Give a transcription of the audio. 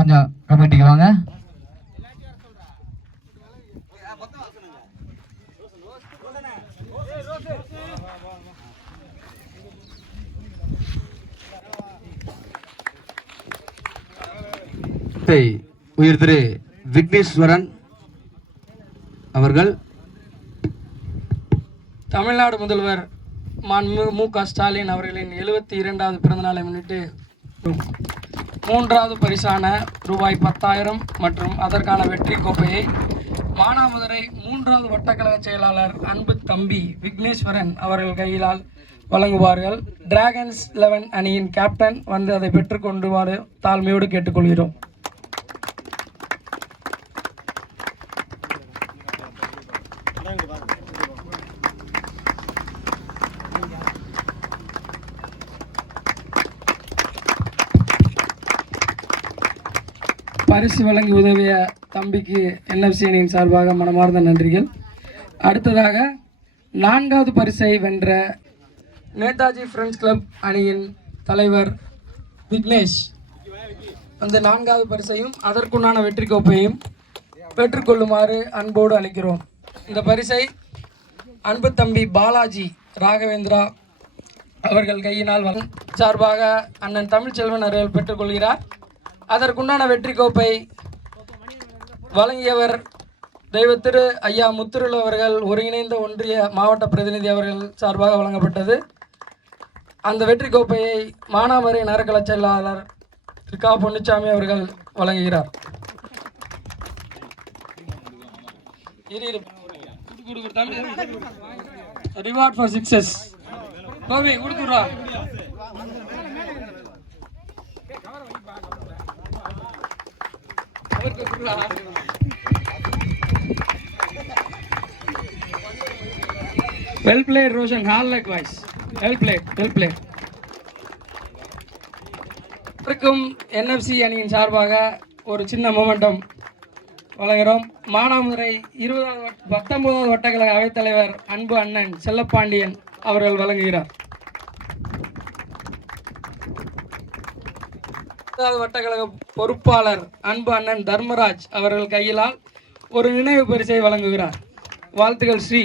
கொஞ்சம் கமிட்டிக்கு வாங்க. உயிர் திரு விக்னேஸ்வரன் அவர்கள் தமிழ்நாடு முதல்வர் மு க ஸ்டாலின் அவர்களின் 72வது பிறந்தநாளை முன்னிட்டு 3வது பரிசான ரூபாய் 10,000 மற்றும் அதற்கான வெற்றி கோப்பையை மானாமதுரை 3வது வட்டக்கழக செயலாளர் அன்பு தம்பி விக்னேஸ்வரன் அவர்கள் கையிலால் வழங்குவார்கள். டிராகன்ஸ் 11 அணியின் கேப்டன் வந்து அதை பெற்றுக்கொண்டு தாழ்மையோடு கேட்டுக்கொள்கிறோம். பரிசு வழங்கி உதவிய தம்பிக்கு NFC அணியின் சார்பாக மனமார்ந்த நன்றிகள். அடுத்ததாக 4வது பரிசை வென்ற நேதாஜி ஃப்ரெண்ட்ஸ் கிளப் அணியின் தலைவர் விக்னேஷ் அந்த 4வது பரிசையும் அதற்குண்டான வெற்றி கோப்பையும் பெற்றுக்கொள்ளுமாறு அன்போடு அழைக்கிறோம். இந்த பரிசை அன்பு தம்பி பாலாஜி ராகவேந்திரா அவர்கள் கையினால் சார்பாக அண்ணன் தமிழ்ச்செல்வன் அவர்கள் பெற்றுக்கொள்கிறார். அதற்குண்டான வெற்றி கோப்பை வழங்கியவர் தெய்வத்திரு ஐயா முத்துருள் அவர்கள் ஒருங்கிணைந்த ஒன்றிய மாவட்ட பிரதிநிதி அவர்கள் சார்பாக வழங்கப்பட்டது. அந்த வெற்றி கோப்பையை மானாமதுரை நகரக்கழக செயலாளர் கா பொன்னுச்சாமி அவர்கள் வழங்குகிறார். ரிவார்ட் ஃபார் சக்சஸ் கோபி கொடுத்துடுறா. Well played, Roshan. All likewise. Well played. Well played. NFC அணியின் சார்பாக ஒரு சின்ன மொமெண்டம் வழங்குகிறோம். மானாமதுரை 19வது வட்டக்கழக அவைத்தலைவர் அன்பு அண்ணன் செல்லப்பாண்டியன் அவர்கள் வழங்குகிறார். வட்டக்கழக பொறுப்பாளர் அன்பு அண்ணன் தர்மராஜ் அவர்கள் கையிலால் ஒரு நினைவு பரிசை வழங்குகிறார். வாழ்த்துக்கள் ஸ்ரீ.